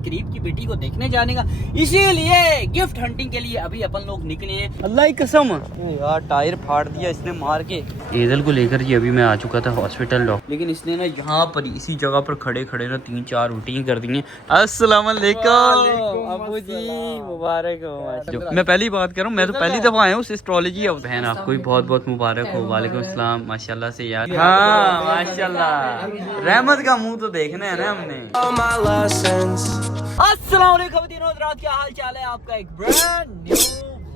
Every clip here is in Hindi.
करीब की बेटी को देखने जाने का, इसीलिए गिफ्ट हंटिंग के लिए अभी अपन लोग निकले हैं। अल्लाह की कसम यार, टायर फाड़ दिया इसने मार के। ईदल को लेकर जी अभी मैं आ चुका था हॉस्पिटल, लेकिन इसने ना यहाँ पर इसी जगह पर खड़े खड़े ना 3-4 उल्टियाँ कर दी हैं। अस्सलाम वालेकुम अबू जी, मुबारक हो। मैं पहली बात करूँ, मैं तो पहली दफा आया हूँ एस्ट्रोलॉजी। अब बहन आपको भी बहुत बहुत मुबारक हो। वालेकुम अस्सलाम, माशाल्लाह से यार। हाँ माशाल्लाह, रहमत का मुंह तो देखना है ना हमने। अस्सलाम वालेकुम क्या हाल चाल है आपका, एक ब्रांड न्यू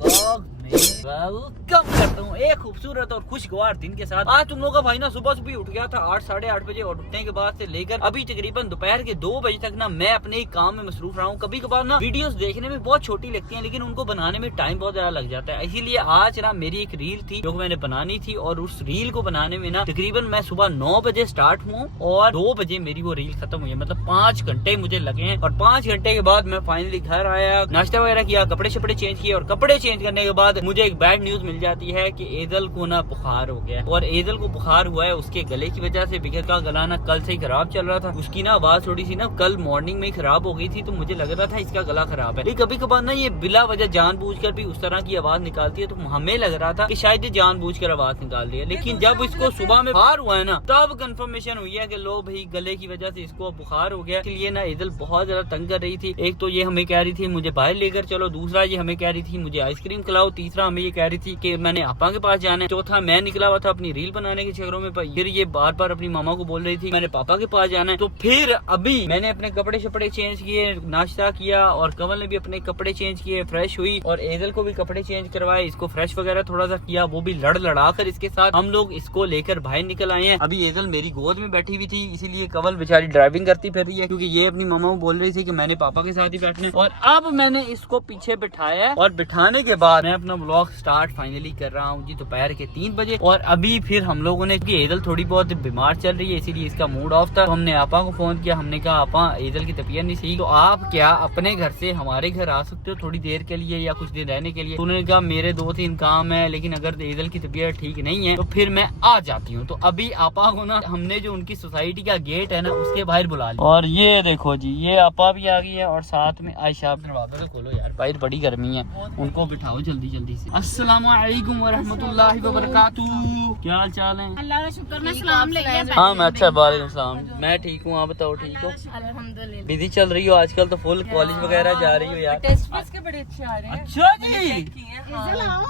व्लॉग में वेलकम करता हूँ एक खूबसूरत और खुशगवार दिन के साथ। आज तुम लोगों का भाई ना सुबह सुबह उठ गया था 8-8:30 बजे, और उठने के बाद से लेकर अभी तकरीबन दोपहर के 2 बजे तक ना मैं अपने ही काम में मसरूफ रहा हूँ। कभी कभार ना वीडियोस देखने में बहुत छोटी लगती हैं, लेकिन उनको बनाने में टाइम बहुत ज्यादा लग जाता है। इसीलिए आज ना मेरी एक रील थी जो मैंने बनानी थी, और उस रील को बनाने में ना तकरीबन मैं सुबह 9 बजे स्टार्ट हुआ और 2 बजे मेरी वो रील खत्म हुई है। मतलब 5 घंटे मुझे लगे हैं, और 5 घंटे के बाद मैं फाइनली घर आया, नाश्ता वगैरह किया, कपड़े शपड़े चेंज किए, और कपड़े चेंज करने के बाद मुझे एक बैड न्यूज मिल जाती है कि ईदल को ना बुखार हो गया। और ईदल को बुखार हुआ है उसके गले की वजह से। बिगड़ का गला ना कल से ही खराब चल रहा था, उसकी ना आवाज थोड़ी सी ना कल मॉर्निंग में ही खराब हो गई थी, तो मुझे लग रहा था इसका गला खराब है। लेकिन कभी कभार ना ये बिला वजह जानबूझकर भी उस तरह की आवाज निकालती है, तो हमें लग रहा था कि शायद ये जानबूझकर आवाज निकाल रही है। लेकिन जब इसको सुबह में बुखार हुआ है ना, तब कंफर्मेशन हुई है कि लो भाई गले की वजह से इसको बुखार हो गया। इसलिए ना ईदल बहुत ज्यादा तंग कर रही थी। एक तो ये हमें कह रही थी मुझे बाहर लेकर चलो, दूसरा ये हमें कह रही थी मुझे आइसक्रीम खिलाओ, तीसरा हमें ये कह रही थी कि मैंने आपा के पास जाना है, चौथा मैं निकला हुआ था अपनी रील बनाने के चक्करों में। फिर ये बार बार अपनी मामा को बोल रही थी मैंने पापा के पास जाना है। तो फिर अभी मैंने अपने कपड़े शपड़े चेंज किए, नाश्ता किया, और कमल ने भी अपने कपड़े चेंज किए, फ्रेश हुई, और ईदल को भी कपड़े चेंज करवाए, इसको फ्रेश वगैरह थोड़ा सा किया, वो भी लड़ा कर इसके साथ हम लोग इसको लेकर बाहर निकल आए हैं। अभी ईदल मेरी गोद में बैठी हुई थी, इसीलिए कमल बेचारी ड्राइविंग करती फिर रही है, क्योंकि ये अपनी मामा को बोल रही थी कि मैंने पापा के साथ ही बैठने। और अब मैंने इसको पीछे बिठाया, और बिठाने के बाद मैं अपना व्लॉग स्टार्ट फाइनली कर रहा हूँ जी दोपहर के 3 बजे। और अभी फिर हम लोगों ने, ईदल थोड़ी बहुत बीमार चल रही है इसीलिए इसका मूड ऑफ था, तो हमने आपा को फोन किया। हमने कहा आपा ईदल की तबीयत नहीं सही, तो आप क्या अपने घर से हमारे घर आ सकते हो थोड़ी देर के लिए या कुछ दिन रहने के लिए। तो उन्होंने कहा मेरे 2-3 काम है, लेकिन अगर ईदल की तबीयत ठीक नहीं है तो फिर मैं आ जाती हूँ। तो अभी आपा को ना हमने जो उनकी सोसाइटी का गेट है ना उसके बाहर बुला लिया, और ये देखो जी ये आपा भी आ गई है, और साथ में आयशा। दरवाजा तो खोलो यार, बाहर बड़ी गर्मी है, उनको बिठाओ जल्दी जल्दी से। अस्सलाम वालेकुम व रहमतुल्लाहि व बरकातहू, क्या हाल चाल है? अल्लाह का शुक्र, मैं सलाम ले गया। हाँ मैं अच्छा, वालेकुम सलाम, मैं ठीक हूँ, आप बताओ ठीक हो? अल्हम्दुलिल्लाह। बिजी चल रही हो आजकल तो, फुल कॉलेज वगैरह जा रही हो यार? टेस्ट के बड़े अच्छे आ रहे हैं। अच्छा जी,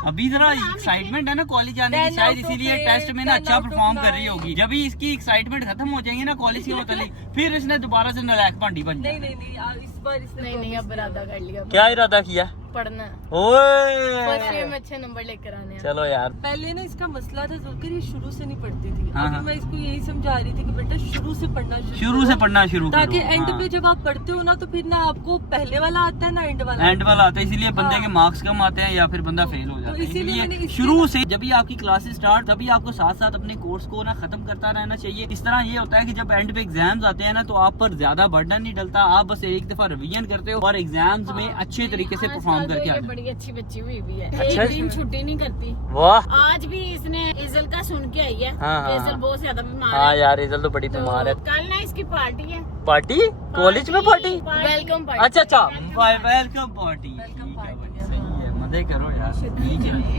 अभी जरा एक्साइटमेंट है ना कॉलेज जाने की, शायद इसीलिए टेस्ट में ना अच्छा परफॉर्म कर रही होगी। जब ही इसकी एक्साइटमेंट खत्म हो जाएगी ना कॉलेज के मुतालिक, फिर इसने दोबारा से नालायक भांडी बन जाए। नहीं इस बार इसने नहीं अब इरादा कर लिया, क्या इरादा किया? पढ़ना। ओए फर्स्ट ईयर में अच्छे नंबर लेकर आने हैं। चलो यार, पहले ना इसका मसला था जुल्कर, ये शुरू से नहीं पढ़ती थी। हाँ, अभी मैं इसको यही समझा रही थी कि बेटा शुरू से पढ़ना शुरू ताकि एंड हाँ। पे जब आप पढ़ते हो ना तो फिर ना आपको पहले वाला आता है ना एंड वाला आता है, इसीलिए बंदे के मार्क्स कम आते हैं या फिर बंदा फेल हो जाता है। इसीलिए शुरू से जब भी आपकी क्लासेस स्टार्ट, तभी आपको साथ साथ अपने कोर्स को ना खत्म करता रहना चाहिए। इस तरह ये होता है कि जब एंड पे एग्जाम्स आते हैं ना तो आप पर ज्यादा बर्डन नहीं डलता, आप बस एक दफा रिवीजन करते हो और एग्जाम्स में अच्छे तरीके से परफॉर्म करके आते हो। बड़ी अच्छी बच्ची हुई भी है, अच्छा, एक दिन छुट्टी नहीं करती। वाह, आज भी इसने ईजल का सुन के आई है। हाँ, ईजल बहुत ज्यादा बीमार हाँ है। यार ईजल तो बड़ी बीमार है। कल ना इसकी पार्टी है। पार्टी कॉलेज में पार्टी? Welcome party. अच्छा वेलकम पार्टी, मजे करो यार।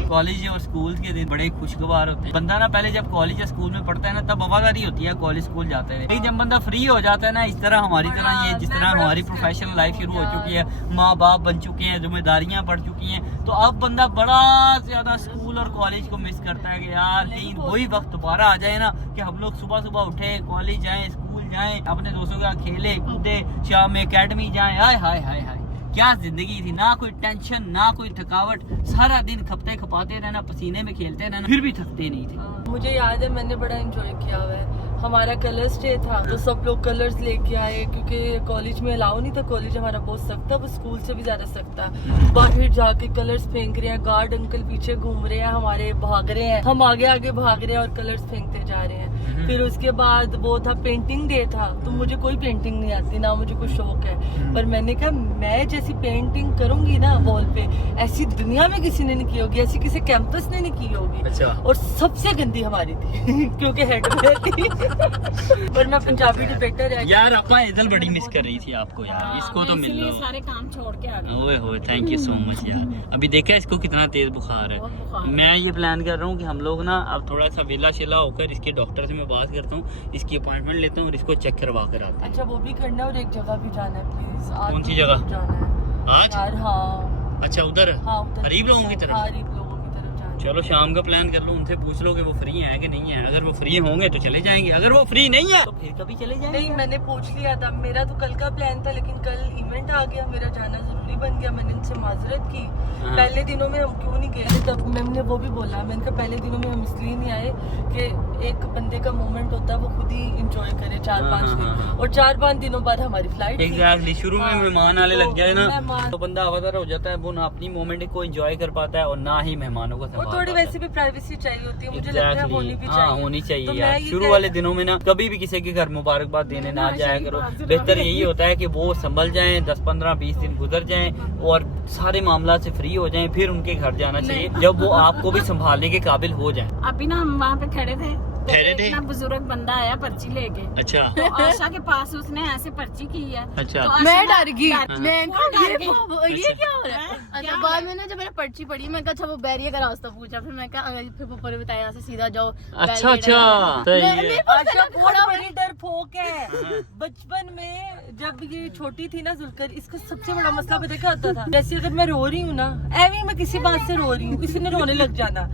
कॉलेज और स्कूल के दिन बड़े खुशगवार होते हैं। बंदा ना पहले जब कॉलेज या स्कूल में पढ़ता है ना तब वफादारी होती है कॉलेज स्कूल जाते हैं, लेकिन जब बंदा फ्री हो जाता है ना, इस तरह हमारी तरह ये जिस तरह हमारी प्रोफेशनल लाइफ शुरू हो चुकी है, माँ बाप बन चुके हैं, जिम्मेदारियां बढ़ चुकी हैं, तो अब बंदा बड़ा ज्यादा स्कूल और कॉलेज को मिस करता है कि यार कहीं वही वक्त दोबारा आ जाए ना कि हम लोग सुबह सुबह उठे, कॉलेज जाएं, स्कूल जाएं, अपने दोस्तों के साथ खेले कूदे, शाम में एकेडमी जाएं। हाय हाय हाय हाय, क्या जिंदगी थी, ना कोई टेंशन ना कोई थकावट, सारा दिन खपते खपाते रहना, पसीने में खेलते रहना, फिर भी थकते नहीं थे। मुझे याद है मैंने बड़ा एंजॉय किया हुआ है। हमारा कलर्स डे था तो सब लोग कलर्स लेके आए, क्योंकि कॉलेज में अलाउ नहीं था, कॉलेज हमारा बहुत सख्त था, वो स्कूल से भी ज्यादा सख्त था। बाहर जाके कलर्स फेंक रहे हैं, गार्ड अंकल पीछे घूम रहे हैं, हमारे भाग रहे हैं, हम आगे आगे भाग रहे हैं और कलर्स फेंकते जा रहे हैं। फिर उसके बाद वो था पेंटिंग डे था, तो मुझे कोई पेंटिंग नहीं आती, ना मुझे कोई शौक है, पर मैंने कहा मैं जैसी पेंटिंग करूंगी ना वॉल पे, ऐसी दुनिया में किसी ने नहीं की होगी, ऐसी किसी कैंपस ने नहीं की होगी। अच्छा। और सबसे गंदी हमारी थी क्योंकि हेड में थी। वरना पंजाबी डिबेटर है यार अपा इधर बड़ी मिस कर रही थी आपको यार, इसको तो मिल इसलिए लो। सारे काम छोड़ के आ गए। ओए होए थैंक यू सो मच यार। अभी देखा इसको कितना तेज बुखार है। बहुत बुखार है। मैं ये प्लान कर रहा हूँ कि हम लोग ना अब थोड़ा सा वेला शेला होकर इसके डॉक्टर से मैं बात करता हूँ, इसकी अपॉइंटमेंट लेता हूँ और इसको चेक करवा कर आता हूँ। अच्छा वो भी करना है और एक जगह भी जाना है प्लीज। कौन सी जगह? जाना है आज? यार। हाँ अच्छा उधर हाँ उधर गरीब लोगों की तरफ। गरीब लोगों की तरफ जाना है। चलो शाम का प्लान कर लो, उनसे पूछ लो कि वो फ्री हैं कि नहीं है। अगर वो फ्री होंगे तो चले जाएंगे, अगर वो फ्री नहीं है तो फिर कभी चले जाएंगे। नहीं मैंने पूछ लिया था, मेरा तो कल का प्लान था लेकिन कल इवेंट आ गया, मेरा जाना जरूरी बन गया। मैंने इनसे माजरत की। हाँ। पहले दिनों में हम क्यों नहीं गए, तब मैम ने वो भी बोला। मैंने कहा पहले दिनों में हम इसलिए नहीं आए कि एक बंदे का मोमेंट होता है वो खुद ही इंजॉय करे 4-5 हाँ, दिन, हाँ। और 4-5 दिनों बाद हमारी फ्लाइट थी। एग्जैक्टली शुरू में हाँ, मेहमान आने लग जाए ना मेहमान- तो बंदा आवाज़ हो जाता है, वो ना अपनी मोमेंट को एंजॉय कर पाता है और ना ही मेहमानों को और संभाल थोड़ी पाता है। वैसे भी प्राइवेसी चाहिए होती है, मुझे लगता है Exactly. होनी भी हाँ चाहिए। होनी चाहिए तो मैं यार। ये शुरू कह- वाले दिनों में ना कभी भी किसी के घर मुबारकबाद देने ना जाया करो। बेहतर यही होता है कि वो संभल जाएं, 10-15-20 दिन गुजर जाएं और सारे मामला से फ्री हो जाएं, फिर उनके घर जाना चाहिए जब वो आपको भी संभालने के काबिल हो जाएं। अभी ना हम वहाँ पे खड़े थे तो ठहरे एक थे? ना बुजुर्ग बंदा आया पर्ची लेके, अच्छा तो आशा के पास उसने ऐसे पर्ची की है। अच्छा। तो आशा मैं डर गई। डर- मैं वो डर ये गई। क्या हो रहा है? क्या अच्छा हो बाद गया? में ना जब मैंने पर्ची पढ़ी मैं कहा अच्छा वो बैरियर का रास्ता पूछा, फिर मैं कहा फिर पापा ने बताया यहाँ से सीधा जाओ। अच्छा बैरियर अच्छा है। सही मैं- है। मेरे पास आशा खड़ा- बहुत खड़ा बड़ी डरपोक है। बचपन में जब ये छोटी थी ना जुलकर, इसका सबसे बड़ा मसला पता क्या होता था? जैसे अगर मैं रो रही हूँ ना, ऐवी मैं किसी बात से रो रही हूँ, किसी ने रोने लग जाना।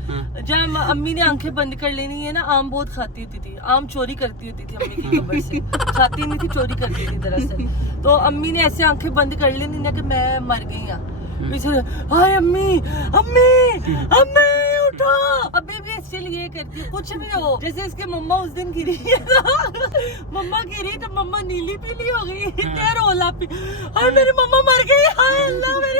जब अम्मी ने आंखें बंद कर लेनी है ना, आम बहुत खाती होती थी, आम चोरी करती होती थी अम्मी की कमर से। खाती नहीं थी, चोरी करती थी दरअसल। तो अम्मी ने ऐसे आंखें बंद कर लेनी ना कि मैं मर गई यहाँ। पीछे हाय अम्मी अम्मी अम्मी उठो। अभी भी स्टिल ये करती है, कुछ भी हो। जैसे इसके मम्मा उस दिन गिरी है मम्मा गिरी तो मम्मा नीली पीली हो गई, तेरे रोला पी, हाय मेरी मम्मा मर गई, हाय अल्लाह मेरी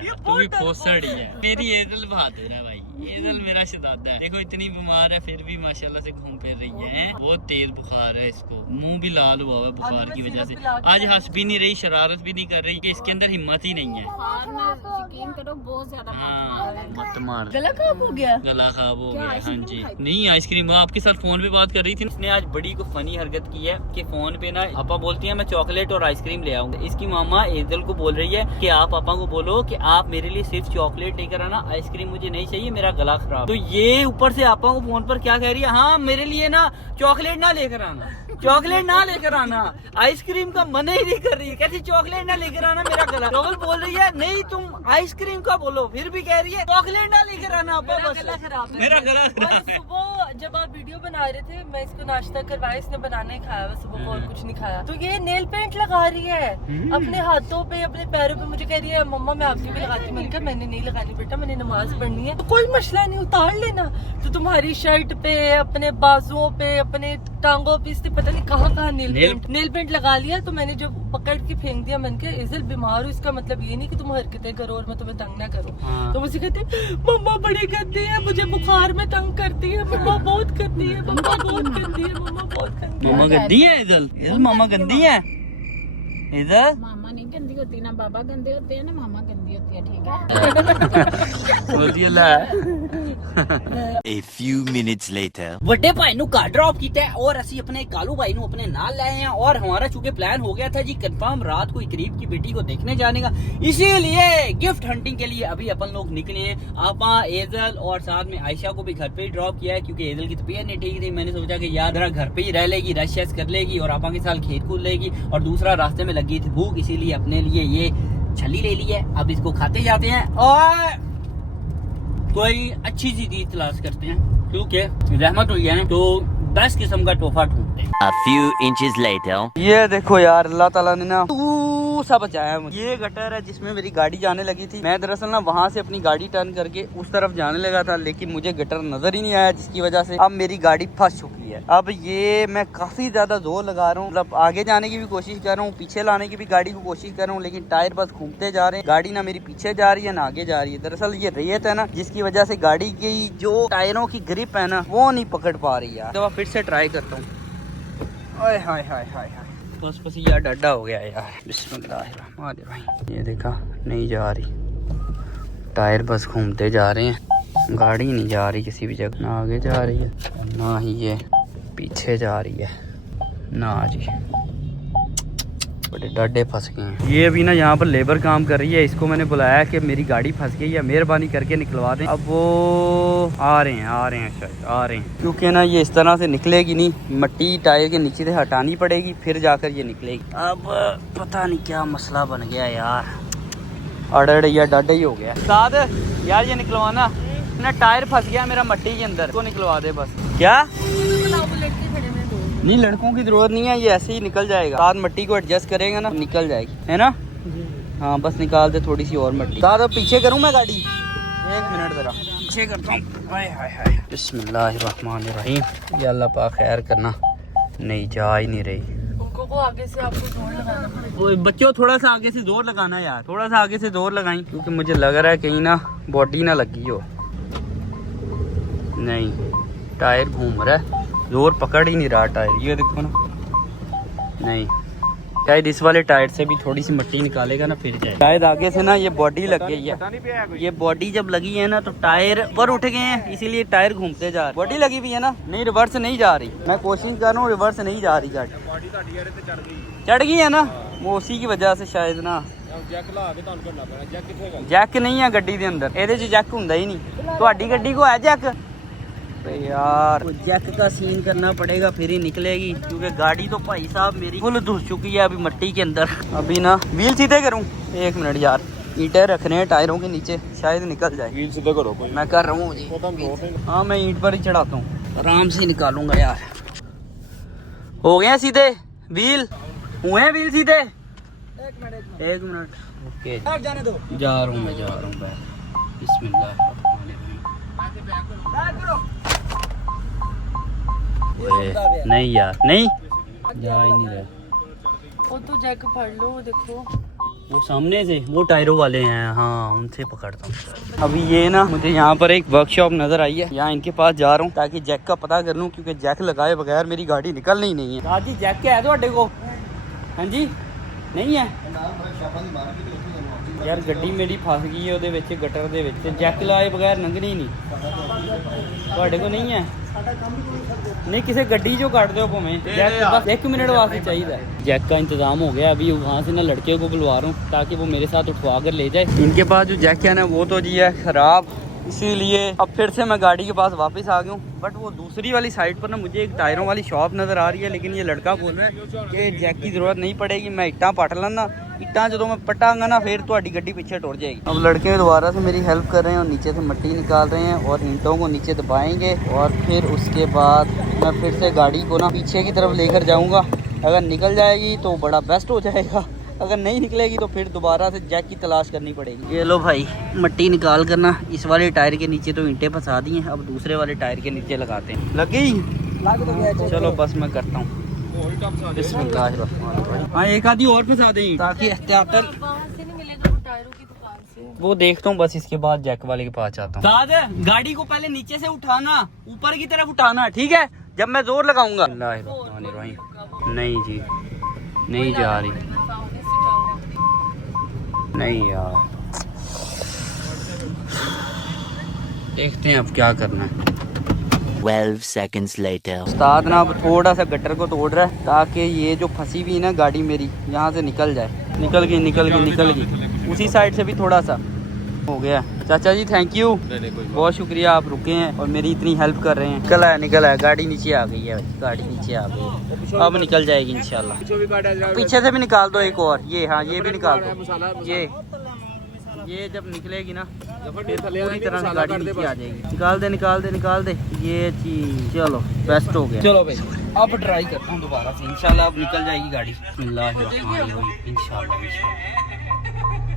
यार तू भी पोसड़ ही है। मेरी एदल बहादुर है भाई, एदल मेरा शहजादा है। देखो इतनी बीमार है फिर भी माशाल्लाह से घूम फिर रही है। बहुत तेज बुखार है इसको, मुंह भी लाल हुआ है बुखार की वजह से। आज हंस भी नहीं रही, शरारत भी नहीं कर रही कि इसके अंदर हिम्मत ही नहीं है। बुखार में यकीन करो बहुत ज्यादा हाँ मत मार, गला खराब हो गया। गला खराब हो क्या गया। हाँ आइसक्रीम जी खाई? नहीं आइसक्रीम, वो आपके साथ फोन पे बात कर रही थी। इसने आज बड़ी को फनी हरकत की है कि फोन पे ना पापा बोलती है मैं चॉकलेट और आइसक्रीम ले आऊंगा। इसकी मामा एजल को बोल रही है कि आप पापा को बोलो कि आप मेरे लिए सिर्फ चॉकलेट लेकर आना, आइसक्रीम मुझे नहीं चाहिए, मेरा गला खराब। तो ये ऊपर से आपा को फोन पर क्या कह रही है, हाँ मेरे लिए ना चॉकलेट ना लेकर आना, चॉकलेट ना लेकर आना, आइसक्रीम का मन ही नहीं कर रही है। कहती चॉकलेट ना लेकर आना, मेरा गला। डबल बोल रही है नहीं तुम आइसक्रीम का बोलो, फिर भी कह रही है चॉकलेट ना लेकर आना। मेरा गला खराब है। मेरा गला और खराब है। सुबह जब आप वीडियो बना रहे थे, मैं इसको नाश्ता करवाया, इसने बनाना ही खाया हुआ सुबह को और कुछ नहीं खाया। तो ये नेल पेंट लगा रही है अपने हाथों पे, अपने पैरों पे। मुझे कह रही है मम्मा मैं आपकी भी लगाती हूँ। मैंने कहा मैंने नहीं लगानी बेटा, मैंने नमाज पढ़नी है। तो कोई मसला नहीं, उतार लेना। तो तुम्हारी शर्ट पे, अपने बाजुओं पे, अपने टांगों पे, इसने पता नहीं कहाँ कहाँ नेल पेंट लगा लिया। तो मैंने जब पकड़ के फेंक दिया, मैंने कहा इज़ल बीमार हो, इसका मतलब ये नहीं कि तुम हरकतें करो और मैं तुम्हें तंग ना करूँ। हाँ। तो मुझे कहती मम्मा बड़ी गंदी है, मुझे बुखार में तंग करती है, मम्मा बहुत गंदी है, मम्मा बहुत गंदी है, मम्मा बहुत गंदी है। मामा गंदी है इधर, इधर मामा गंदी है इधर। मामा नहीं गंदी होती ना, बाबा गंदे होते हैं ना, मामा गंदी होती है। ठीक है बोलती है A few minutes later. ਵੱਡੇ ਭਾਈ ਨੂੰ ਘਰ ਡ੍ਰੌਪ ਕੀਤਾ है और ਅਸੀਂ अपने कालू भाई ਨੂੰ अपने नाल लाए हैं। और हमारा चूंकि प्लान हो गया था जी कंफर्म रात को करीब की बेटी को देखने जाने का, इसीलिए गिफ्ट हंटिंग के लिए अभी अपन लोग निकले हैं। आपा एजल और साथ में आयशा को भी घर पे ही ड्रॉप किया है क्योंकि एजल की तबीयत नहीं ठीक थी। मैंने सोचा कि याद रहा घर पे ही रह लेगी, रश कर लेगी और आपा के साथ खेत कूद लेगी। और दूसरा रास्ते में लगी थी भूख, इसीलिए अपने लिए ये छली ले ली है। अब इसको खाते जाते हैं और कोई अच्छी सी चीज तलाश करते हैं क्योंकि रहमत हुई है तो बेस्ट किस्म का तोहफा ढूंढते हैं। A few inches later. ये देखो यार अल्लाह ताला ने ना सा बचाया है मुझे। ये गटर है जिसमें मेरी गाड़ी जाने लगी थी। मैं दरअसल ना वहाँ से अपनी गाड़ी टर्न करके उस तरफ जाने लगा था, लेकिन मुझे गटर नजर ही नहीं आया, जिसकी वजह से अब मेरी गाड़ी फंस चुकी है। अब ये मैं काफी ज्यादा जोर लगा रहा हूँ, मतलब आगे जाने की भी कोशिश कर रहा हूँ, पीछे लाने की भी गाड़ी को कोशिश कर रहा हूँ, लेकिन टायर बस घूमते जा रहे हैं। गाड़ी ना मेरी पीछे जा रही है ना आगे जा रही है। दरअसल ये रेत है ना, जिसकी वजह से गाड़ी की जो टायरों की ग्रिप है ना वो नहीं पकड़ पा रही है। तो फिर से ट्राई करता हूँ। हाय हाय हाय हाय हाय, बस यार डड्डा हो गया यार। बिस्मिल्लाहिर्रहमानिर्रहीम। ये देखा नहीं जा रही, टायर बस घूमते जा रहे हैं। गाड़ी नहीं जा रही किसी भी जगह, ना आगे जा रही है ना ही ये पीछे जा रही है, ना जी। बड़े डाडे फंस गए हैं। ये अभी ना यहाँ पर लेबर काम कर रही है, इसको मैंने बुलाया कि मेरी गाड़ी फंस गई है, मेहरबानी करके निकलवा दें। अब वो आ रहे हैं शायद आ रहे हैं, क्योंकि ना ये इस तरह से निकलेगी नहीं, मिट्टी टायर के नीचे से हटानी पड़ेगी फिर जाकर ये निकलेगी। अब पता नहीं क्या मसला बन गया यार, अड़ड़ या डाडा ही हो गया। साथ यार ये निकलवाना ना, टायर फंस गया मेरा मिट्टी के अंदर, तो निकलवा दे बस। क्या नहीं, लड़कों की जरूरत नहीं है, ये ऐसे ही निकल जाएगा। साथ मिट्टी को एडजस्ट करेगा ना निकल जाएगी, है ना। हाँ बस निकाल दे थोड़ी सी और मिट्टी। साथ अब पीछे करूँ मैं गाड़ी, 1 मिनट जरा पीछे करता हूँ। हाय हाय हाय, बिस्मिल्लाहिर्रहमानिर्रहीम। ये अल्लाह पाक खैर करना, नहीं जा ही नहीं रही। उनको को आगे से आपको जोर लगाना पड़ेगा। बच्चों थोड़ा सा आगे से जोर लगाना यार, थोड़ा सा आगे से जोर लगाई, क्योंकि मुझे लग रहा है कहीं ना बॉडी ना लगी हो। नहीं, टायर घूम रहा है, जोर पकड़ ही नहीं रहा टायर, ये देखो ना। नहीं, शायद इस वाले टायर से भी थोड़ी सी मिट्टी निकालेगा ना फिर जाए। शायद आगे से ना ये बॉडी लग गई है, ये बॉडी जब लगी है ना तो टायर ऊपर उठ गए हैं, इसीलिए टायर घूमते जा रहे। बॉडी लगी हुई है ना, नहीं रिवर्स नहीं जा रही। मैं कोशिश कर रहा हूँ, रिवर्स नहीं जा रही गाड़ी, चढ़ गई है ना, वो उसी की वजह से शायद ना। जैक नहीं है गड्डी के अंदर, ਇਹਦੇ 'ਚ जैक ਹੁੰਦਾ ही नहीं। ਤੁਹਾਡੀ ਗੱਡੀ को है जैक? तो यार वो जैक का सीन करना पड़ेगा फिर ही निकलेगी, क्योंकि गाड़ी तो भाई साहब मेरी फुल धुस चुकी है अभी मिट्टी के अंदर। अभी ना व्हील सीधे करूं, 1 मिनट यार, ईंटें रखने हैं टायरों के नीचे, शायद निकल जाए। व्हील सीधे करो, मैं कर रहा हूँ जी। हाँ मैं ईंट पर ही चढ़ाता हूँ, आराम से निकालूंगा यार। हो गया सीधे व्हील, हुए हैं व्हील सीधे। 1 मिनट ओके, जाने दो, जा रहा हूँ मैं। बिस्मिल्लाह। नहीं यार, नहीं जा ही नहीं रहा। वो तो जैक पकड़ लो, देखो वो सामने से वो टायरों वाले हैं, हाँ उनसे पकड़ता हूँ। अभी ये ना मुझे यहाँ पर एक वर्कशॉप नजर आई है, यहाँ इनके पास जा रहा हूँ ताकि जैक का पता कर लूँ, क्योंकि जैक लगाए बगैर मेरी गाड़ी निकलनी ही नहीं है। राज जी जैक क्या है ਤੁਹਾਡੇ को? हाँ जी नहीं है यार, ਗੱਡੀ ਮੇਰੀ ਫਸ ਗਈ ਹੈ ਉਹਦੇ ਵਿੱਚ ਗਟਰ ਦੇ ਵਿੱਚ, ਤੇ ਜੈਕ ਲਾਏ ਬਗੈਰ ਲੰਘਣੀ ਨਹੀਂ। ਤੁਹਾਡੇ ਕੋਲ नहीं है? नहीं किसी गड्डी जो काट दो भावें, जैक बस 1 मिनट वास्ते चाहिए। जैक का इंतजाम हो गया, अभी वहाँ से ना लड़के को बुलवा रहा हूँ ताकि वो मेरे साथ उठवा कर ले जाए। इनके पास जो जैक है ना वो तो जी है खराब, इसीलिए अब फिर से मैं गाड़ी के पास वापस आ गया हूँ। बट वो दूसरी वाली साइड पर ना मुझे एक टायरों वाली शॉप नज़र आ रही है, लेकिन ये लड़का बोल रहा है कि जैक की ज़रूरत नहीं पड़ेगी, मैं इट्टां पट लेना, इट्टां जो मैं पटांगा ना फिर तुम्हारी गड्डी पीछे टुट जाएगी। अब लड़के दोबारा से मेरी हेल्प कर रहे हैं और नीचे से मिट्टी निकाल रहे हैं और ईंटों को नीचे दबाएंगे, और फिर उसके बाद मैं फिर से गाड़ी को ना पीछे की तरफ लेकर जाऊँगा। अगर निकल जाएगी तो बड़ा बेस्ट हो जाएगा, अगर नहीं निकलेगी तो फिर दोबारा से जैक की तलाश करनी पड़ेगी। ये लो भाई मिट्टी निकाल कर ना इस वाले टायर के नीचे तो ईंटें फंसा दी हैं, अब दूसरे वाले टायर के नीचे लगाते हैं। लग गई? चलो बस मैं करता हूँ। हाँ एक आधी और फंसा दें ताकि एहतियातन। से नहीं मिलेगा वो टायरों की दुकान से, वो देखता हूँ बस, इसके बाद जैक वाले के पास जाता हूँ। दाद गाड़ी को पहले नीचे से उठाना, ऊपर की तरफ उठाना, ठीक है? जब मैं जोर लगाऊंगा। नहीं जी नहीं जा रही, नहीं यार, देखते हैं अब क्या करना है। 12 seconds later. उस्ताद ना अब थोड़ा सा गटर को तोड़ रहा है ताकि ये जो फंसी हुई ना गाड़ी मेरी यहाँ से निकल जाए। निकल गई उसी साइड से भी थोड़ा सा हो गया। चाचा जी थैंक यू, बहुत शुक्रिया, आप रुके हैं और मेरी इतनी हेल्प कर रहे हैं। निकल है, गाड़ी नीचे आ गई है, गाड़ी नीचे आ गई है, अब निकल जाएगी इंशाल्लाह। पीछे से भी निकाल दो एक और, ये हाँ ये भी निकाल दो। ये जब निकलेगी ना फिर पूरी तरह से गाड़ी नीचे आ जाएगी। निकाल दे ये चीज। चलो बेस्ट हो गया। चलो भाई अब ट्राई करता हूँ दोबारा से, इंशाल्लाह अब निकल जाएगी गाड़ी। इंशाल्लाह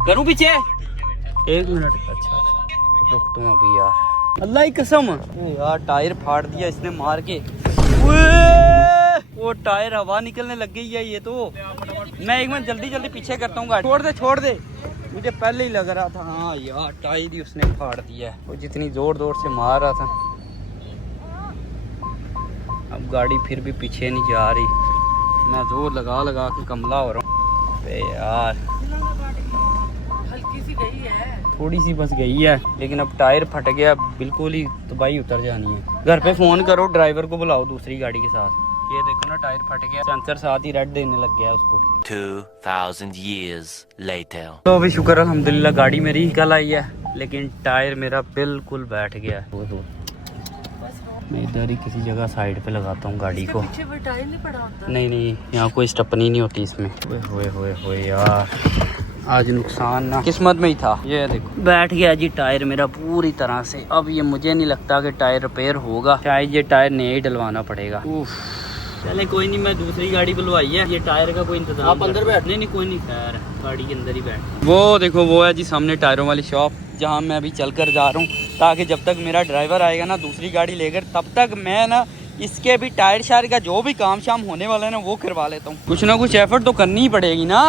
करूँ पीछे 1 मिनट। अच्छा रुकता हूँ अभी यार, अल्लाह की कसम यार टायर फाड़ दिया इसने मार के। वो टायर हवा निकलने लग गई है। ये तो मैं एक मिनट जल्दी पीछे करता हूँ गाड़ी। छोड़ दे मुझे पहले ही लग रहा था। हाँ यार टायर ही उसने फाड़ दिया है, वो जितनी जोर से मार रहा था। अब गाड़ी फिर भी पीछे नहीं जा रही, मैं जोर लगा के कमला हो रहा हूँ यार। हल्की सी गई है। थोड़ी सी बस गई है, लेकिन अब टायर फट गया, बिल्कुल ही तबाही उतर जानी है। घर पे फोन करो, ड्राइवर को बुलाओ दूसरी गाड़ी के साथ। ये देखो ना, टायर फट गया, सेंसर साथ ही रेड देने लग गया उसको। 2000 years later. तो अभी शुक्र अल्हम्दुलिल्लाह गाड़ी मेरी कल आई है, लेकिन टायर मेरा बिल्कुल बैठ गया है। मैं इधर ही किसी जगह साइड पे लगाता हूँ गाड़ी को। पीछे वो टायर नहीं पड़ा होता। नहीं, यहाँ कोई स्टपनी नहीं होती इसमें। ओए यार, आज नुकसान ना किस्मत में ही था। ये देखो बैठ गया जी टायर मेरा पूरी तरह से। अब ये मुझे नहीं लगता कि टायर रिपेयर होगा, शायद ये टायर नया ही डलवाना पड़ेगा। चले कोई नहीं, मैं दूसरी गाड़ी बुलवाई है, ये टायर का कोई इंतजाम। आप अंदर बैठ। नहीं कोई नहीं, खैर गाड़ी के अंदर ही बैठ। वो देखो वो है जी सामने टायरों वाली शॉप, जहाँ मैं अभी चल कर जा रहा हूँ, ताकि जब तक मेरा ड्राइवर आएगा ना दूसरी गाड़ी लेकर, तब तक मैं ना इसके भी टायर शायर का जो भी काम शाम होने वाला है ना वो करवा लेता हूँ। कुछ ना कुछ एफर्ट तो करनी ही पड़ेगी ना।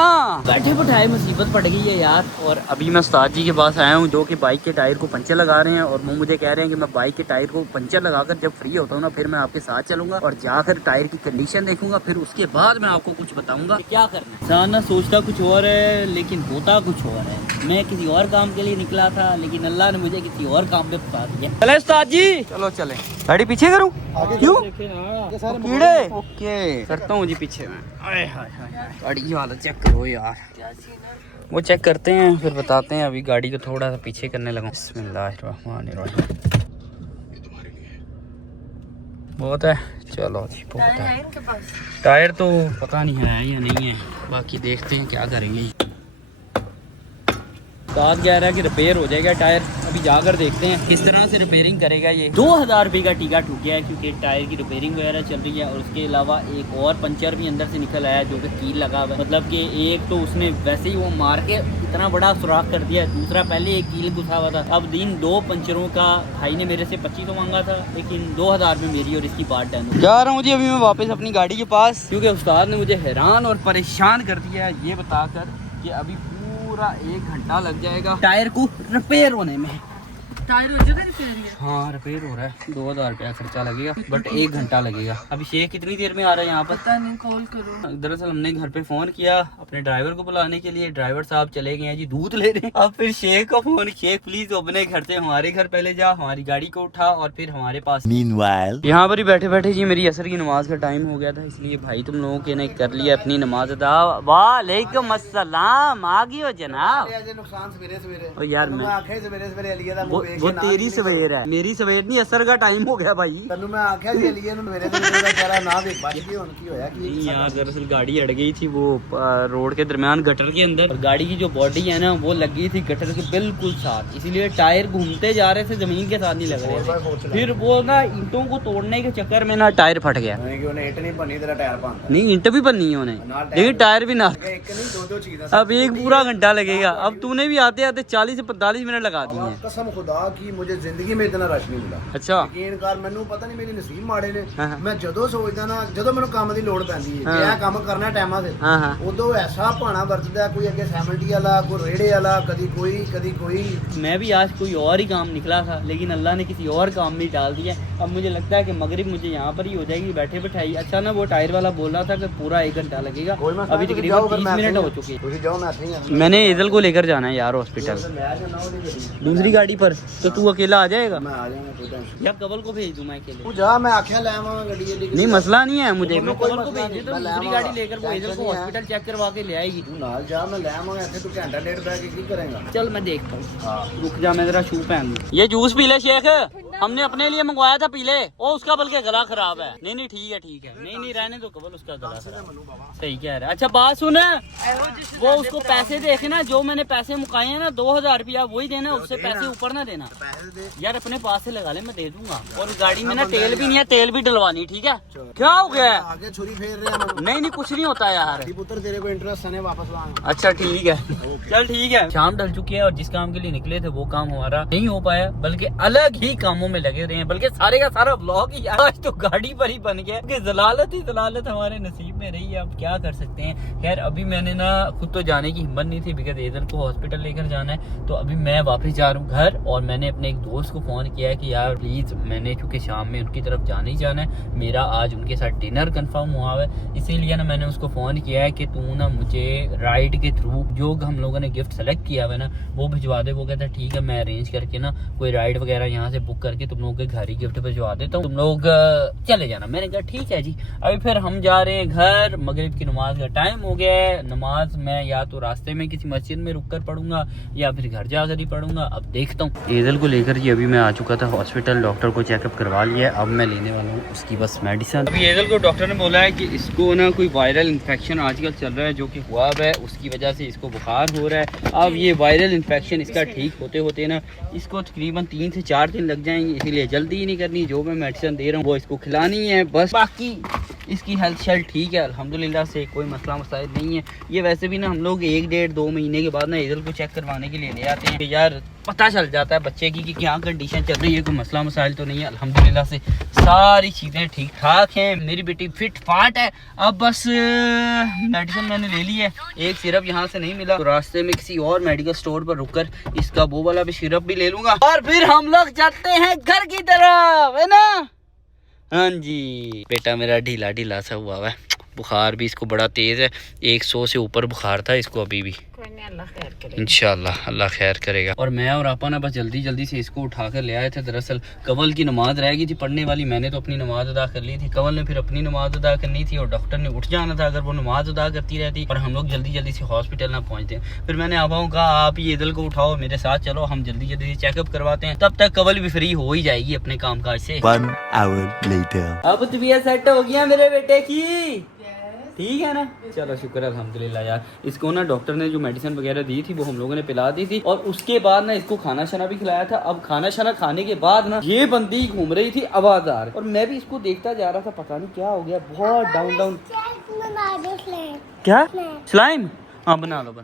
बैठे बैठाए मुसीबत पड़ गई है यार। और अभी मैं उस्ताद जी के पास आया हूँ, जो कि बाइक के टायर को पंचर लगा रहे हैं, और वो मुझे कह रहे हैं कि मैं बाइक के टायर को पंचर लगाकर जब फ्री होता हूँ ना, फिर मैं आपके साथ चलूंगा और जाकर टायर की कंडीशन देखूंगा, फिर उसके बाद मैं आपको कुछ बताऊंगा क्या करना है। इंसान ना सोचता कुछ और है लेकिन होता कुछ और है। मैं किसी और काम के लिए निकला था, लेकिन अल्लाह ने मुझे किसी और काम पे फंसा दिया। चले उस्ताद जी, चलो चले। गाड़ी पीछे करूँ? क्यों? कीड़े? ओके करता हूँ जी पीछे में। गाड़ी की हालत चेक करो यार। वो चेक करते हैं फिर बताते हैं। अभी गाड़ी को थोड़ा सा पीछे करने लगा। बिस्मिल्लाहिर्रहमानिर्रहीम। बहुत है, चलो जी बहुत है। टायर तो पता नहीं है या नहीं है, बाकी देखते हैं क्या करेंगे। उस्ताद कह रहा है कि रिपेयर हो जाएगा टायर, अभी जाकर देखते हैं किस तरह से रिपेयरिंग करेगा ये। 2000 रुपये का टीका ठुक गया है, क्योंकि टायर की रिपेयरिंग वगैरह चल रही है, और उसके अलावा एक और पंचर भी अंदर से निकल आया जो कि कील लगा हुआ है। मतलब कि एक तो उसने वैसे ही वो मार के इतना बड़ा सुराख कर दिया, दूसरा पहले एक कील घुसा हुआ था। अब दिन 2 पंचरों का भाई ने मेरे से 2500 मांगा था, लेकिन 2000 में मेरी और इसकी बात डन हो। जा रहा हूँ जी अभी मैं वापस अपनी गाड़ी के पास, क्योंकि उस्ताद ने मुझे हैरान और परेशान कर दिया है ये बताकर कि अभी पूरा 1 घंटा लग जाएगा टायर को रिपेयर होने में। टायर हो जाएगा रिपेयर? हाँ रिपेयर हो रहा है, 2000 रुपया खर्चा लगेगा, बट 1 घंटा लगेगा। अभी शेख कितनी देर में आ रहा है यहाँ पर? पता नहीं, कॉल करो। दरअसल हमने घर पे फोन किया अपने ड्राइवर को बुलाने के लिए, ड्राइवर साहब चले गए हैं जी दूध ले रहे। अब फिर शेख को फोन, शेख प्लीज अपने घर से हमारे घर पहले जा, हमारी गाड़ी को उठा और फिर हमारे पास। Meanwhile, यहाँ पर ही बैठे बैठे जी मेरी असर की नमाज का टाइम हो गया था, इसलिए भाई तुम लोगों के ने कर लिया अपनी नमाज अदा। वालेकुम अस्सलाम, आ गई हो जनाब। और यार मैं वो तेरी सवेर है, मेरी सवेर नहीं, असर का टाइम हो गया भाई। यहाँ दरअसल गाड़ी अड़ गई थी वो रोड के दरमियान गटर के अंदर, और गाड़ी की जो बॉडी है ना वो लगी थी गटर के बिल्कुल साथ, इसीलिए टायर घूमते जा रहे थे, जमीन के साथ नहीं लग रहे थे। फिर वो ना ईंटों को तोड़ने के चक्कर में ना टायर फट गया। नहीं ईंट भी बननी है उन्हें, लेकिन टायर भी ना। अब 1 पूरा घंटा लगेगा। अब तूने भी आते आते 40 से 45 मिनट लगा दिए हैं। कसम खुदा की मुझे जिंदगी में इतना रश नहीं मिला। अच्छा ਯਕੀਨ ਕਰ, ਮੈਨੂੰ ਪਤਾ ਨਹੀਂ ਮੇਰੇ ਨਸੀਬ ਮਾੜੇ ਨੇ। ਮੈਂ ਜਦੋਂ ਸੋਚਦਾ ਨਾ, ਜਦੋਂ ਮੈਨੂੰ ਕੰਮ ਦੀ ਲੋੜ ਪੈਂਦੀ ਹੈ, ਮੈਂ ਕੰਮ ਕਰਨਾ ਟਾਈਮਾਂ ਤੇ, ਉਦੋਂ ਐਸਾ ਭਾਣਾ ਵਰਤਦਾ, ਕੋਈ ਅੱਗੇ ਸੈਮਲਟੀ ਵਾਲਾ, ਕੋਈ ਰੇੜੇ ਵਾਲਾ, कभी कोई। मैं भी आज कोई और ही काम निकला था, लेकिन अल्लाह ने किसी और काम में डाल दिया। अब मुझे लगता है कि मगरिब मुझे यहाँ पर ही हो जाएगी बैठे बैठाई। अच्छा ना वो टायर वाला बोल रहा था कि पूरा 1 घंटा लगेगा, अभी तकरीबन 30 मिनट हो चुके हैं। मैंने ईदल को लेकर जाना है यार हॉस्पिटल दूसरी गाड़ी पर, तो तू अकेला आ जाएगा? मैं आ जाऊंगा या कबल को भेज दूं मैं अकेले? तू जा, मैं आख्या ले आऊंगा गाड़ी ये। नहीं मसला नहीं है मुझे, मैं कोई कबल को भेज देता हूं, दूसरी गाड़ी लेकर वो ईदल को हॉस्पिटल चेक करवा के ले आएगी। तू नाल जा, मैं ले आऊंगा। ऐसे तू घंटा डेढ़ बैठ के की करेगा? चल मैं देखता हूँ, रुक जा मैं जरा शू पहन लूं। ये जूस पी ले शेख, हमने अपने लिए मंगवाया था, पी ले। ओ उसका बल्कि गला खराब है। नहीं ठीक है, नहीं रहने दो कबल, उसका गला खराब। सही कह रहा है। अच्छा बात सुन, वो उसको पैसे देखे ना, जो मैंने पैसे मुकाए हैं ना 2000 रुपया, वही देना, उससे पैसे ऊपर ना देना यार, अपने पास से लगा ले, मैं दे दूंगा। और गाड़ी में ना तेल भी नहीं है, तेल भी डलवानी, ठीक है? क्या हो गया? आगे छुरी फेर रहे हैं। नहीं कुछ नहीं होता यार। पुत्र तेरे को इंटरेस्ट है, वापस लाना। अच्छा ठीक है, चल ठीक है। शाम ढल चुकी है और जिस काम के लिए निकले थे वो काम हमारा नहीं हो पाया, बल्कि अलग ही कामों कामों में लगे रहे हैं, बल्कि सारे का सारा ब्लॉग ही आज तो गाड़ी पर ही बन गया, क्योंकि जलालत ही जलालत हमारे नसीब में रही है। अब क्या कर सकते हैं। खैर अभी मैंने ना खुद तो जाने की हिम्मत नहीं थी, बिकॉज एजल को हॉस्पिटल लेकर जाना है। तो अभी मैं वापस जा रहा हूँ घर, और मैंने अपने एक दोस्त को फोन किया है कि यार प्लीज, मैंने चूंकि शाम में उनकी तरफ जाना ही जाना है, मेरा आज उनके साथ डिनर कंफर्म हुआ है, इसीलिए ना मैंने उसको फोन किया है कि तू ना मुझे राइड के थ्रू जो हम लोगों ने गिफ्ट सेलेक्ट किया है ना वो भिजवा दे। वो कहता है ठीक है, मैं अरेंज करके ना कोई राइड वगैरह यहाँ से बुक करके तुम लोगों के घर ही गिफ्ट भिजवा देता हूँ, तुम लोग चले जाना। मैंने कहा ठीक है जी। अभी फिर हम जा रहे हैं घर, मगरिब की नमाज का टाइम हो गया है। नमाज मैं या तो रास्ते में किसी मस्जिद में रुक कर पढ़ूंगा या फिर घर जाकर ही पढ़ूंगा, अब देखता हूँ। एजल को लेकर जी अभी मैं आ चुका था हॉस्पिटल, डॉक्टर को चेकअप करवा लिया है। अब मैं लेने वाला हूँ उसकी बस मेडिसिन। अभी एजल को डॉक्टर ने बोला है कि इसको ना कोई वायरल इन्फेक्शन आजकल चल रहा है, जो कि हुआ है, उसकी वजह से इसको बुखार हो रहा है। अब ये वायरल इन्फेक्शन इसका ठीक होते होते ना इसको तकरीबन 3 से 4 दिन लग जाएंगे, इसीलिए जल्दी ही नहीं करनी। जो मैं मेडिसिन दे रहा हूँ वो इसको खिलानी है बस, बाकी इसकी हेल्थ शेल्थ ठीक है अल्हम्दुलिल्लाह से, कोई मसला मसाइल नहीं है। ये वैसे भी ना हम लोग 1 डेढ़ 2 महीने के बाद ना एजल को चेक करवाने के लिए ले आते हैं कि यार पता चल जाता है बच्चे की कि क्या कंडीशन चल रही है, कोई मसला मसाइल तो नहीं है। अल्हम्दुलिल्लाह से सारी चीज़ें ठीक ठाक हैं, मेरी बेटी फिट फाट है। अब बस मेडिसिन मैंने ले ली है, एक सिरप यहाँ से नहीं मिला तो रास्ते में किसी और मेडिकल स्टोर पर रुककर इसका वो वाला भी सिरप भी ले लूंगा, और फिर हम लोग चलते हैं घर की तरफ, है ना। हाँ जी, बेटा मेरा ढीला ढीला सा हुआ है, बुखार भी इसको बड़ा तेज़ है, 100 से ऊपर बुखार था इसको अभी भी। अल्लाह खैर करे, इंशाल्लाह अल्लाह खैर करेगा। और मैं और आपा ना बस जल्दी जल्दी से इसको उठा कर ले आए थे। दरअसल कवल की नमाज रह गई थी पढ़ने वाली, मैंने तो अपनी नमाज अदा कर ली थी, कवल ने फिर अपनी नमाज अदा करनी थी, और डॉक्टर ने उठ जाना था अगर वो नमाज अदा करती रहती, और हम लोग जल्दी जल्दी से हॉस्पिटल ना पहुँचते। फिर मैंने आपाओं कहा आप ये एजल को उठाओ, मेरे साथ चलो, हम जल्दी जल्दी से चेकअप करवाते हैं, तब तक कवल भी फ्री हो ही जाएगी अपने काम काज से। 1 hour later. अब तबीयत सेट हो गया मेरे बेटे की, ठीक है ना। चलो शुक्र अल्हम्दुलिल्लाह यार। इसको ना डॉक्टर ने जो मेडिसिन वगैरह दी थी वो हम लोगों ने पिला दी थी, और उसके बाद ना इसको खाना शाना भी खिलाया था। अब खाना शाना खाने के बाद ना ये बंदी घूम रही थी आवाज़दार, और मैं भी इसको देखता जा रहा था, पता नहीं क्या हो गया, बहुत डाउन डाउन। क्या स्लाइम? हाँ बना लो,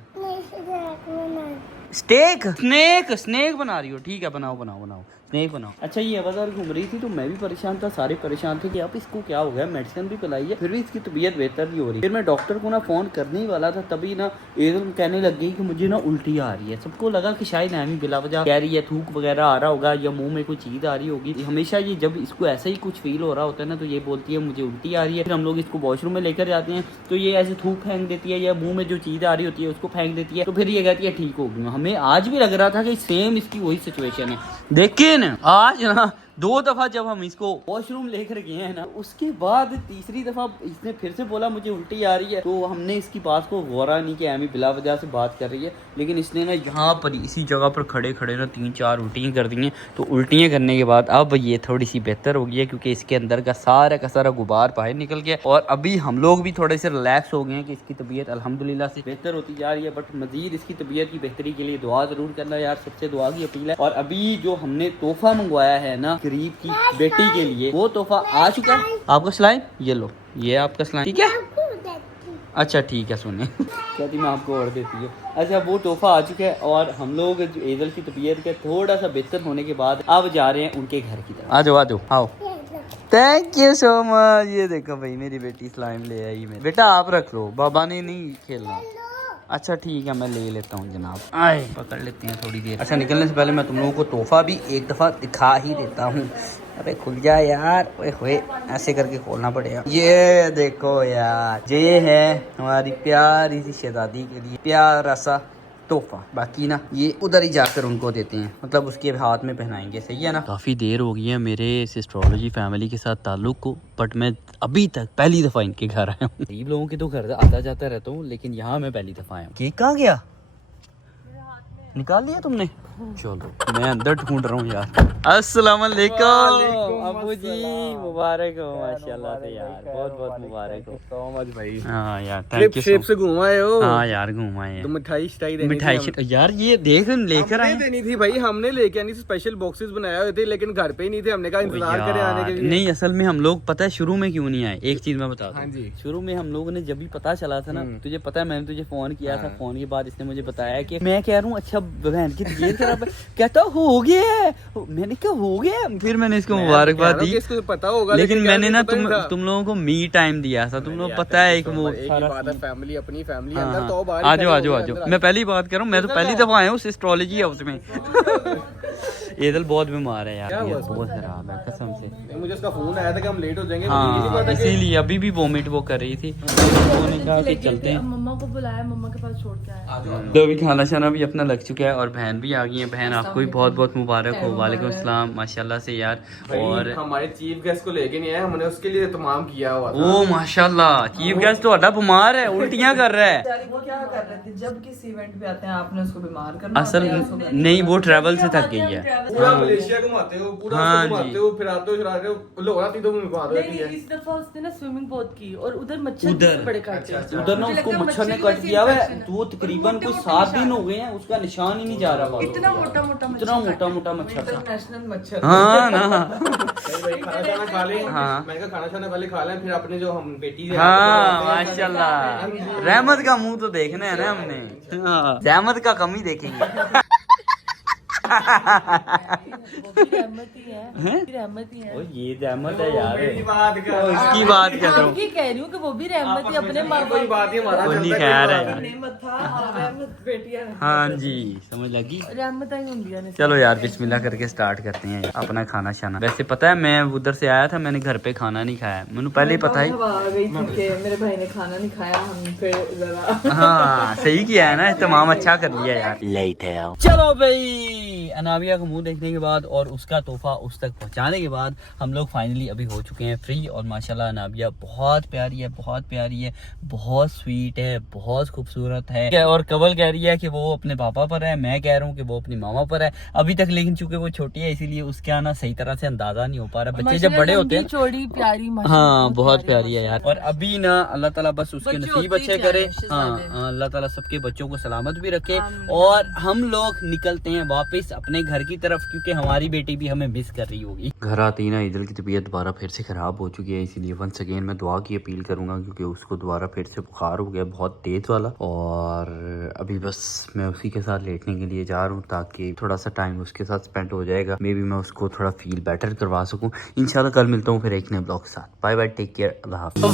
स्टेक स्नेक स्नेक बना रही हो, ठीक है बनाओ बनाओ बनाओ स्नेक बनाओ। अच्छा ये आवाज़दार घूम रही थी तो मैं भी परेशान था, सारे परेशान थे कि अब इसको क्या हो गया, मेडिसिन भी पिलाई है फिर भी इसकी तबीयत बेहतर नहीं हो रही। फिर मैं डॉक्टर को ना फ़ोन करने ही वाला था, तभी ना एजल कहने लग गई कि मुझे ना उल्टी आ रही है। सबको लगा कि शायद हमें बिला वजह कह रही है, थूक वगैरह आ रहा होगा या मुँह में कोई चीज़ आ रही होगी। हमेशा ये जब इसको ऐसा ही कुछ फील हो रहा होता है ना तो ये बोलती है मुझे उल्टी आ रही है। फिर हम लोग इसको वॉशरूम में लेकर जाते हैं तो ये ऐसे थूक फेंक देती है, या मुँह में जो चीज़ आ रही होती है उसको फेंक देती है, तो फिर ये कहती है ठीक हो गई। हमें आज भी लग रहा था कि सेम इसकी वही सिचुएशन है, लेकिन आज ना 2 दफ़ा जब हम इसको वॉशरूम लेकर गए हैं ना, उसके बाद तीसरी दफ़ा इसने फिर से बोला मुझे उल्टी आ रही है, तो हमने इसकी बात को गौरा नहीं किया, हमें बिला वजह से बात कर रही है, लेकिन इसने ना यहाँ पर इसी जगह पर खड़े खड़े ना 3-4 उल्टियाँ कर दी हैं। तो उल्टियाँ करने के बाद अब ये थोड़ी सी बेहतर हो गई है, क्योंकि इसके अंदर का सारा गुबार बाहर निकल गया, और अभी हम लोग भी थोड़े से रिलैक्स हो गए हैं कि इसकी तबीयत अल्हम्दुलिल्लाह से बेहतर होती जा रही है। बट मजीद इसकी तबीयत की बेहतरी के लिए दुआ ज़रूर करना यार, सबसे दुआ की अपील है। और अभी जो हमने तोहफा मंगवाया है ना गरीब की बेटी के लिए, वो तोहफा आ चुका है। आपका स्लाइम ये लो, ये आपका स्लाइम, ठीक है। अच्छा ठीक है, सुने कहती मैं आपको और देती हूँ। अच्छा वो तोहफा आ चुका है, और हम लोग एजल की तबीयत के थोड़ा सा बेहतर होने के बाद अब जा रहे हैं उनके घर की तरफ। आ जाओ आओ। Thank you so much. ये देखो भाई मेरी बेटी स्लाइम ले आई। मेरे बेटा आप रख लो, बाबा ने नहीं खेलना। अच्छा ठीक है मैं ले लेता हूँ जनाब, आए पकड़ लेते हैं थोड़ी देर। अच्छा निकलने से पहले मैं तुम लोगों को तोहफा भी एक दफ़ा दिखा ही देता हूँ। अबे खुल जा यार, ओए होए ऐसे करके खोलना पड़ेगा। ये देखो यार, ये है हमारी प्यारी सी शहजादी के लिए प्यारा सा तोहफा। बाकी ना ये उधर ही जाकर उनको देते हैं, मतलब उसके हाथ में पहनाएंगे, सही है ना। काफ़ी देर हो गई है मेरे इस एस्ट्रोलॉजी फैमिली के साथ ताल्लुक़ को, बट मैं अभी तक पहली दफ़ा इनके घर आया हूँ। गरीब लोगों के तो घर आता जाता रहता हूँ, लेकिन यहाँ मैं पहली दफ़ा आया हूँ। केक कहाँ गया, निकाल लिया तुमने? चलो मैं अंदर ढूंढ रहा हूँ यार। अस्सलाम वालेकुम अबू जी, मुबारक हो माशाल्लाह से यार, बहुत बहुत मुबारक हो। तो मच भाई, हाँ यार थैंक यू से घूम आए हो। हाँ यार घूम आए हैं। तो मिठाई यार ये देख लेकर आए देनी थी भाई, हमने लेके आनी स्पेशल बॉक्सेस बनाए हुए थे, लेकिन घर पे ही नहीं थे, हमने कहा इंतजार करें आने के लिए। नहीं असल में हम लोग पता है शुरू में क्यों नहीं आए, एक चीज मैं बता दूं। हाँ जी। शुरू में हम लोगों ने जब भी पता चला था ना, तुझे पता है मैंने तुझे फोन किया था, फोन के बाद इसने मुझे बताया कि मैं कह रहा हूँ अच्छा बहन की तबीयत रहा है, कहता हो गया है। मैंने कहा हो गया, फिर मैंने इसको मुबारकबाद दी, इसको पता होगा, लेकिन मैंने ना पता नहीं था। तुम लोगों को मी टाइम दिया था, तुम लोगों को पता है एक वो सारा फैमिली अपनी फैमिली हाँ, अंदर तो बाहर आ जाओ मैं पहली बात कर रहा हूँ, मैं तो पहली दफा आया हूँ उस एस्ट्रोलॉजी हाउस में। ईदल बहुत बीमार है यार, ये बहुत खराब है कसम से। मुझे उसका फोन आया था कि हम लेट हो जाएंगे, हाँ इसीलिए अभी भी वोमिट वो कर रही थी, उन्होंने कहा कि चलते हैं। मम्मा को बुलाया, मम्मा के पास छोड़ के आया। तो अभी खाना शाना भी अपना लग चुका है और बहन भी आ गई है। बहन आपको भी बहुत बहुत मुबारक हो। वालेकुम अस्सलाम, माशाल्लाह से यार। और हमारे चीफ गेस्ट को लेके नहीं आए, हमने उसके लिए तमाम किया हुआ था। ओ माशाल्लाह, चीफ गेस्ट तो बीमार है, उल्टियां कर रहा है। वो क्या कर रहे थे, जब किसी इवेंट पे आते हैं आपने उसको बीमार करना असल नहीं, वो ट्रैवल से थक गई है। पूरा मलेशिया घुमाते हो, पूरा हाँ घुमाते हो, फिर आते हो फिराते हो, लोग आती तो बीमार हो जाती है। इस दफा उसने ना स्विमिंग बहुत की और उधर मच्छर बड़े काटे। उधर ना उसको मच्छर ने कट दिया हुआ है, वो तकरीबन कुछ 7 दिन हो गए हैं, उसका निशान ही नहीं जा रहा। इतना मोटा मोटा मच्छर था। इंटरनेशनल मच्छर। हाँ ना खाना शाना खा लें, हाँ। मैंने कहा खाना शाना पहले खा लें, फिर अपने जो हम बेटी है हाँ माशाल्लाह, रहमत का मुंह तो देखना है ना हमने, हाँ, रहमत का कम ही देखेंगे। रहमत ही है, रहमत ही है। ओ ये रहमत है यार, मेरी बात कर, इसकी बात कर रहा हूँ। आपकी कह रही हूँ कि वो भी रहमत ही अपने माँ कोई बात ही हमारा कोई नहीं खैर है यार। नेमत था, रहमत बेटियां हाँ जी समझ लगी। रहमत ही होंगी ने। चलो यार बिस्मिल्लाह करके स्टार्ट करते हैं अपना खाना शाना। वैसे पता है मैं उधर से आया था, मैंने घर पे खाना नहीं खाया, मैंने पहले ही पता ही। आ गई थी कि मेरे भाई ने खाना नहीं खाया, हम फिर जरा हाँ सही किया है ना, तमाम अच्छा कर लिया यार। Later. चलो भाई, अनाबिया का मुंह देखने के बाद और उसका तोहफा उस तक पहुंचाने के बाद हम लोग फाइनली अभी हो चुके हैं फ्री। और माशाल्लाह अनाबिया बहुत प्यारी है, बहुत प्यारी है, बहुत स्वीट है, बहुत खूबसूरत है। और कवल कह रही है कि वो अपने पापा पर है, मैं कह रहा हूँ कि वो अपनी मामा पर है अभी तक, लेकिन चूंकि वो छोटी है इसीलिए उसके आना सही तरह से अंदाजा नहीं हो पा रहा। बच्चे जब बड़े होते हैं चौड़ी प्यारी, हाँ बहुत प्यारी है यार। और अभी ना अल्लाह ताला बस उसके नसीब अच्छे करे, हाँ अल्लाह ताला सबके बच्चों को सलामत भी रखे। और हम लोग निकलते हैं वापस अपने घर की तरफ, क्योंकि हमारी बेटी भी हमें मिस कर रही होगी। घर आती ही ना ईदल की तबीयत दोबारा फिर से खराब हो चुकी है, इसीलिए वंस अगेन मैं दुआ की अपील करूंगा, क्योंकि उसको दोबारा फिर से बुखार हो गया बहुत तेज वाला। और अभी बस मैं उसी के साथ लेटने के लिए जा रहा हूँ, ताकि थोड़ा सा टाइम उसके साथ स्पेंड हो जाएगा, मे बी मैं उसको थोड़ा फील बेटर करवा सकूँ। इंशाल्लाह कल मिलता हूँ फिर एक नए ब्लॉग के साथ। बाय बाय, टेक केयर, अल्लाह हाफ़िज़।